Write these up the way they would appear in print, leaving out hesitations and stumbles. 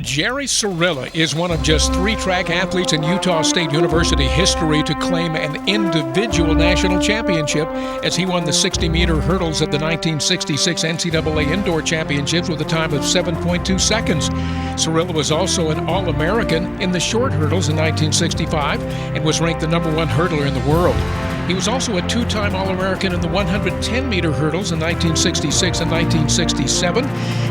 Jerry Cerulla is one of just 3 track athletes in Utah State University history to claim an individual national championship as he won the 60-meter hurdles at the 1966 NCAA Indoor Championships with a time of 7.2 seconds. Cerulla was also an All-American in the short hurdles in 1965 and was ranked the #1 hurdler in the world. He was also a 2-time All-American in the 110-meter hurdles in 1966 and 1967,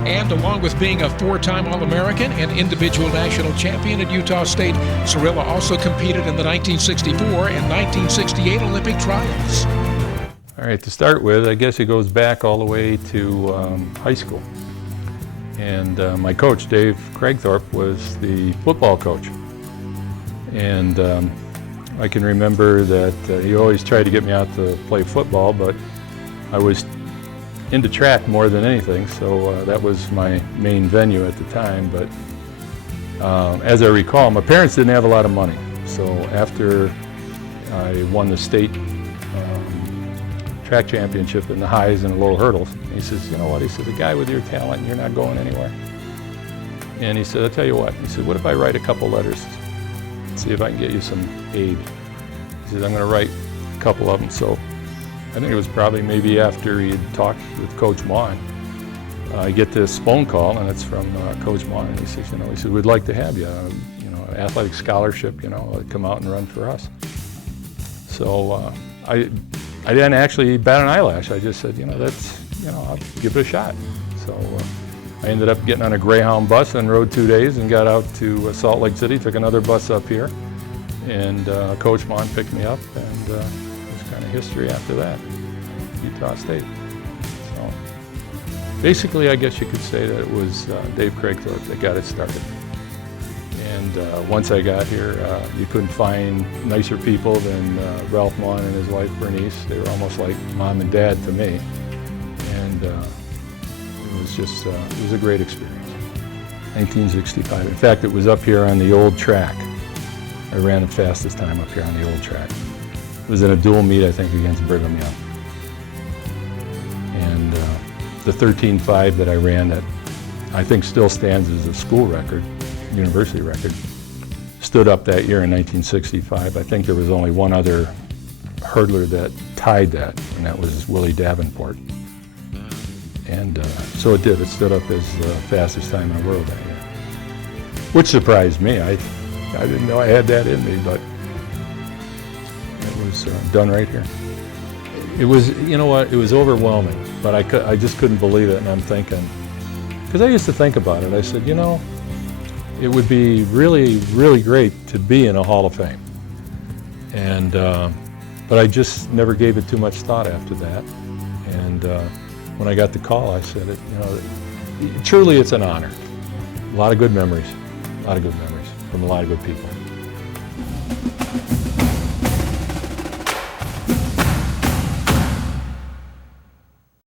and along with being a 4-time All-American and individual national champion at Utah State, Cerulla also competed in the 1964 and 1968 Olympic trials. All right, to start with, I guess it goes back all the way to high school. And my coach, Dave Craigthorpe, was the football coach. And I can remember that he always tried to get me out to play football, but I was into track more than anything, so that was my main venue at the time. But as I recall, my parents didn't have a lot of money, so after I won the state track championship in the highs and the low hurdles, he says, you know what, he says, a guy with your talent, you're not going anywhere. And he said, I'll tell you what, he said, what if I write a couple letters? See if I can get you some aid. He said, I'm going to write a couple of them. So I think it was probably maybe after he had talked with Coach Mon, I get this phone call, and it's from Coach Mon, and he says, he said, we'd like to have you, an athletic scholarship, come out and run for us. So I didn't actually bat an eyelash. I just said, I'll give it a shot. So I ended up getting on a Greyhound bus and rode 2 days and got out to Salt Lake City, took another bus up here, and Coach Mon picked me up, and it was kind of history after that, Utah State. So basically, I guess you could say that it was Dave Craigthorpe that got it started. And once I got here, you couldn't find nicer people than Ralph Mon and his wife Bernice. They were almost like mom and dad to me. And it was a great experience. 1965. In fact, it was up here on the old track. I ran the fastest time up here on the old track. It was in a dual meet, I think, against Brigham Young. And the 13.5 that I ran, that I think still stands as a school record, university record, stood up that year in 1965. I think there was only one other hurdler that tied that, and that was Willie Davenport. And so it did. It stood up as the fastest time in the world that year, which surprised me. I didn't know I had that in me, but it was done right here. It was, it was overwhelming, but I just couldn't believe it. And I'm thinking, because I used to think about it, I said, it would be really, really great to be in a Hall of Fame. And but I just never gave it too much thought after that. And when I got the call, I said, truly it's an honor. A lot of good memories from a lot of good people.